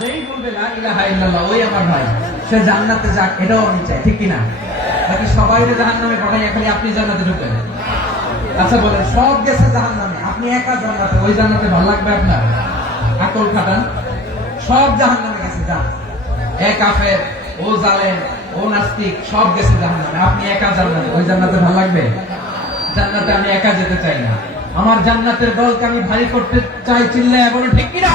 যেই বলবে লা ইলাহা ইল্লাল্লাহ ওই আমার ভাই। সে জান্নাতে যাক, এটাও আমি চাই, ঠিক কি না নাকি সবাই আপনি জান্নাতে আচ্ছা বলেন, সব গেছে আপনি একা জান্নাতে, ওই জান্নাতে ভালো লাগবে আপনার? আকল খাটান। সব গেছে, যান। এক ও জালেম, ও নাস্তিক, সব গেছে আপনি একা জান্নাতে, ওই জান্নাতে ভালো লাগবে? জান্নাতে আমি একা যেতে চাই না। আমার জান্নাতের দলকে আমি ভারী করতে চাই চিল্লে বলে ঠিক কিনা?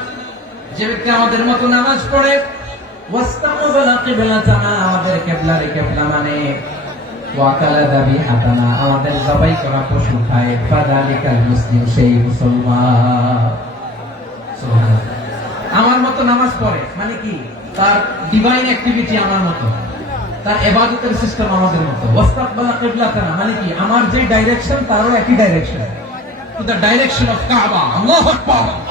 যে ব্যক্তি আমাদের মতো নামাজ পড়ে মানে আমার মতো নামাজ পড়ে মানে কি? তার ডিভাইন অ্যাক্টিভিটি আমার মতো। তার এবাদতের সিস্টেম আমাদের মতো। মানে কি? আমার যে ডাইরেকশন তারও একই ডাইরেকশন ডাইরেকশন অফ কাবা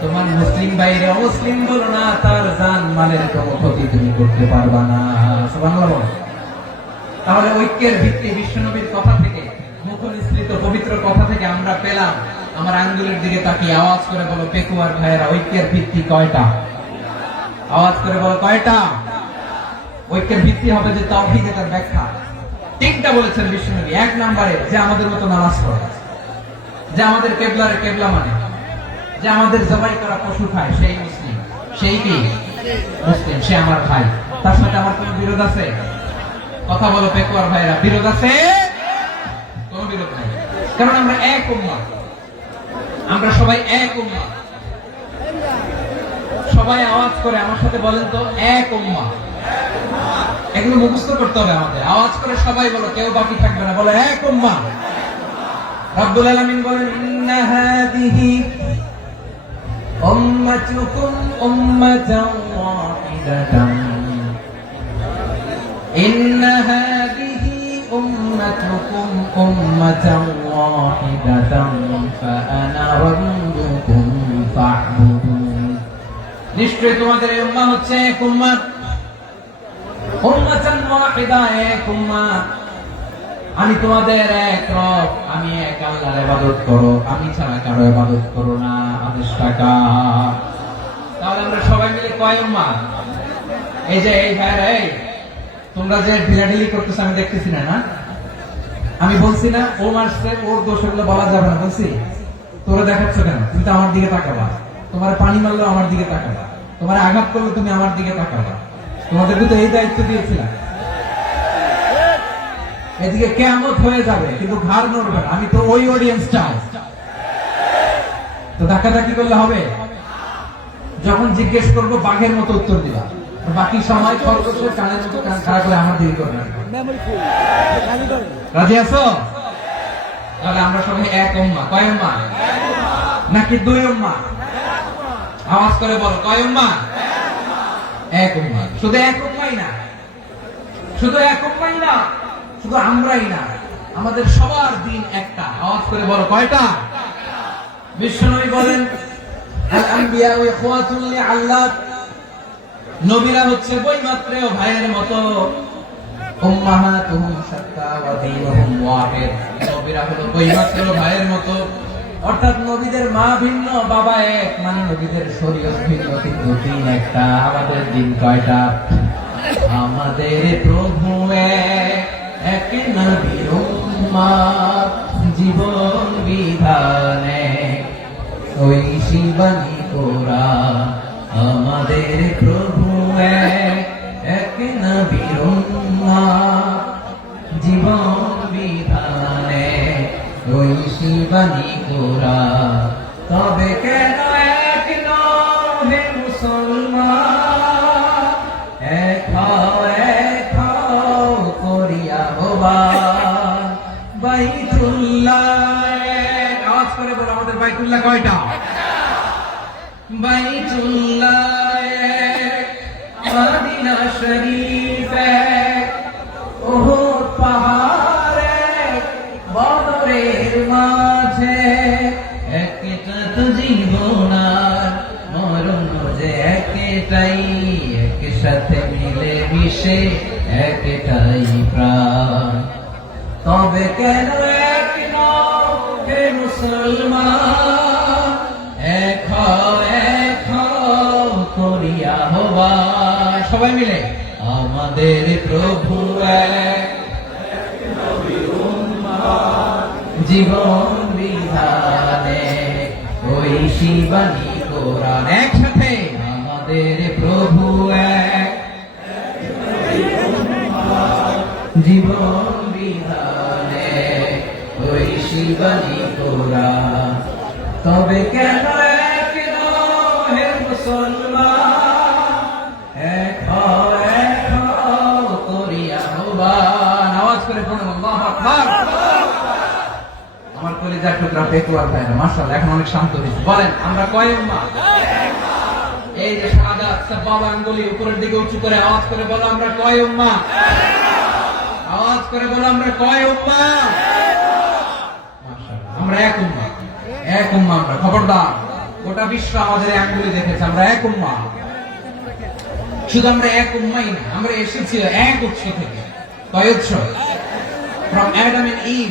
তোমার মুসলিম বাইরে অমুসলিম বলো না, তার জান মালের কোনো ক্ষতি তুমি করতে পারবা না। বলো। তাহলে ঐক্যের ভিত্তি বিশ্বনবীর কথা থেকে মুখ নিঃসৃত পবিত্র কথা থেকে আমরা পেলাম। আমার আঙ্গুলের দিকে তাকিয়ে আওয়াজ করে বলো, পেকুয়ার ভাইয়েরা, ঐক্যের ভিত্তি কয়টা? আওয়াজ করে বলো, কয়টা? ঐক্যের ভিত্তি হবে যে তৌহিদ এটার ব্যাখ্যা। তিনটা বলেছেন বিশ্বনবী। এক নম্বরে, যে আমাদের মতো নামাজ পড়ে। যে আমাদের কেবলারে কেবলা মানে। যে আমাদের জবাই করা পশু খায়, সেই মুসলিম। সেই কি? মুসলিম, সে আমার ভাই। তার সাথে আমার কোনো বিরোধ আছে? কথা বলো পেকুয়ার ভাইরা বিরোধ আছে? কোন বিরোধ নাই। কারণ আমরা এক উম্মা আমরা সবাই এক উম্মা সবাই আওয়াজ করে, আমার সাথে বলেন তো, এক উম্মা এগুলো মুখস্থ করতে হবে আমাদের। আওয়াজ করে সবাই বলো, কেউ বাকি থাকবে না। বলে, এক উম্মা রব্বুল আলামিন বলেন উম্মাতুকুম উম্মাতান ওয়াহিদাতান إن هذه أمتكم أمة واحدة فأنا ربكم فاعبدون নিশ্চয় তোমাদের এই উম্মাহ হচ্ছে এক উম্মাত উম্মাতান ওয়াহিদা এক উম্মাত আমি তোমাদের এক রব, আমি এক আল্লাহর ইবাদত করো। আমি ছাড়া কারও ইবাদত করো না, আদেশ টাকা তাহলে আমরা সবাই মিলে কয় উম্মাত এই যে, এই ভাইরা এই, তোমরা যে ঢিলাঢিলি করতেছো, আমি দেখতেছি না না? আমি বলছি না ও মারছে ওর দোষ এগুলো বলা যাবে না, বলছি। তোরা দেখাচ্ছ কেন? তুমি তো আমার দিকে তাকাবা। তোমার পানি মারলো আমার দিকে তাকাবা। তোমার আঘাত করল তুমি আমার দিকে তাকাবা। তোমাদেরকে তো এই দায়িত্ব দিয়েছিলাম। এদিকে কেমত হয়ে যাবে? কিন্তু ঘাড় নড়বে না। আমি তো ওই অডিয়েন্স চাই। তো ধাক্কাধাক্কি করলে হবে? যখন জিজ্ঞেস করব, বাঘের মতো উত্তর দিবা। বাকি সময় খরগোশের কানের মতো কান খাড়া করে আমার করবে। রাজি আছো? তাহলে আমরা সবাই এক উম্মা। কয় উম্মা? নাকি দুই উম্মা? আওয়াজ করে বলো, কয় উম্মা? এক উম্মা। শুধু এক উম্মাই না। শুধু এক উম্মাই না। শুধু আমরাই না, আমাদের সবার দিন একটা। আওয়াজ করে বলো, কয়টা? বিশ্বনবী বলেন নবীরা হচ্ছে বইমাত্রেও ভাইয়ের মতো। উম্মাহাতুহুম শাত্তা ওয়া দীনুহুম ওয়াহিদ। নবীরা হলো বইমাত্র ভাইয়ের মতো। অর্থাৎ নবীদের মা ভিন্ন, বাবা এক মানে নবীদের শরীয়ত ভিন্ন, কিন্তু দিন একটা। আমাদের দিন কয়টা? আমাদের প্রভু এক। এক জীবন বিধানে। ওই শিবানী কোরআন আমাদের প্রভু এক জীবন বিধানে। ওই শিবানী কোরআন তবে কেন বাইতুল্লাহ। আওয়াজ আমাদের বাইতুল্লাহ কয়টা বাইতুল্লাহ মদিনা শরীফ করিয়া হবা সবাই মিলে। আমাদের প্রভু জীবন বিধানে ওই শিবানী কোরআন একসাথে। আমাদের প্রভু জীবন বিধানে ওই শিবানী কোরআন। তবে কেন আমার কলিজার টুকরা পেকুয়ার ভাইরা মাশাআল্লাহ, এখন অনেক শান্ত হয়েছে। বলেন, আমরা কয় উম্মা এই যে সাদা বাবা আঙ্গুলি উপরের দিকে উঁচু করে আওয়াজ করে বলো, আমরা কয় উম্মা আওয়াজ করে বলো, আমরা কয় উম্মা আমরা এক উম্মা এক উম্মা আমরা। খবরদার, গোটা বিশ্ব আমাদের আঙ্গুলি দেখেছে, আমরা এক উম্মা শুধু আমরা এক উম্মাই না, আমরা এসেছি এক উৎস থেকে, কয় উৎস? ফ্রম অ্যাডাম এন্ড ইভ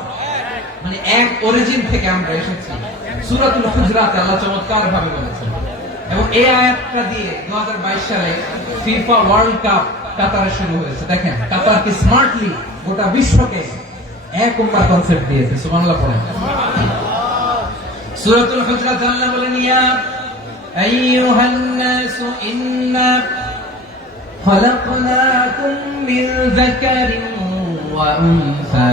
এক অরিজিন থেকে আমরা এসেছি সূরাতুল হুজরাতে আল্লাহ চমৎকার ভাবে বলেছেন এবং এই আয়াতটা দিয়ে 2022 সালে ফিফা ওয়ার্ল্ড কাপ কাতারে শুরু হয়েছে দেখেন কাতার কি স্মার্টলি গোটা বিশ্বকে এক উম্মার কনসেপ্ট দিয়েছে সুবহানাল্লাহ পড়েন সূরাতুল হুজরাত আল্লাহ বলেন ইয়া আইয়ুহান নাসু ইন্না خلقناكم من ذكر وأنثى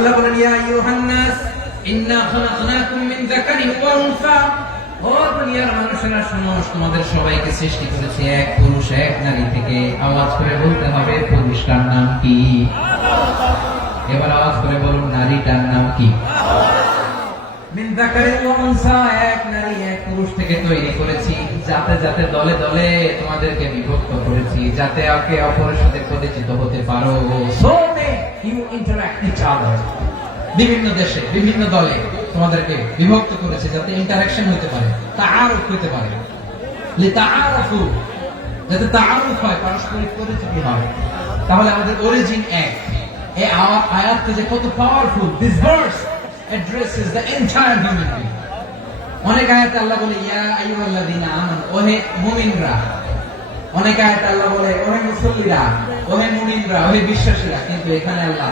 আল্লাহ ইয়া আইয়ুহান নাস ইন্না খালাকনাকুম মিন যাকারিন ওয়া উনসা। ও দুনিয়ার মানুষেরা, শোনো, তোমাদের সবাইকে সৃষ্টি করেছে এক পুরুষ, এক নারী থেকে। আওয়াজ করে বলতে হবে, পুরুষটার নাম কি? এবার আওয়াজ করে বলুন, নারীটার নাম কি? মিন যাকারিন ওয়া উনসা, এক নারী, এক পুরুষ থেকে তৈরি করেছি। যাতে যাতে দলে দলে তোমাদেরকে বিভক্ত করেছি, যাতে একে অপরের সাথে পরিচিত হতে পারো। সো ইউ ইচ আদার বিভিন্ন দেশে, বিভিন্ন দলে তোমাদেরকে বিভক্ত করেছে যাতে ইন্টারাকশন হতে পারে তা তাআরুফ হতে পারে। যাতে তাআরুফ হয় পারস্পরিক পরিচিতি হয়। তাহলে আমাদের অরিজিন এক। এই যে কত powerful this verse addresses the অনেক আয়াতে আল্লাহ বলে, ইয়া আইয়ুহাল্লাযীনা আমানু, ওহে মুমিনরা অনেক আয়াত আল্লাহ বলে ওহে মুসল্লিরা ওহে মুমিনরা ওহে বিশ্বাসীরা কিন্তু এখানে আল্লাহ